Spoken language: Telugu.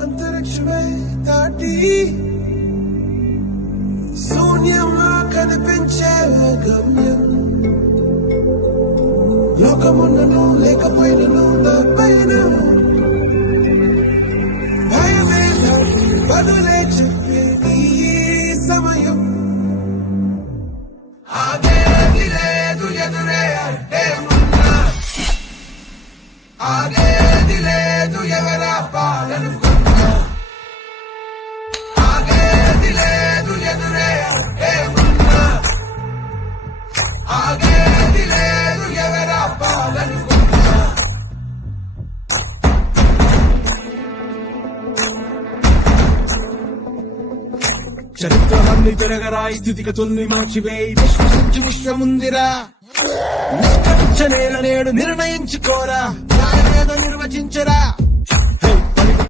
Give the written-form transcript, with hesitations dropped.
అంతరిక్షమే దాటి శూన్యంలో కనిపించే గమ్యం లోకమున్నను లేకపోయినను తప్పైన భయమే బదులే చెప్పే నీ సమయం ఆగేది లేదు ఎదురే అంటే ఉన్నా ఆగేది లేదు ఎవరా పాలనుకున్నా ఆగేది లేదు ఎదురే అంటే ఉన్నా ఆగేది లేదు ఎవరా పాలనుకున్నా చరిత్రలన్నీ తిరగరాయి స్థితిగతుల్ని మార్చివేయి విశ్వసించి విశ్వముందిరా నిష్కరించ నేల నేడు నిర్ణయించుకోరా న్యాయమేదో నిర్వచించరా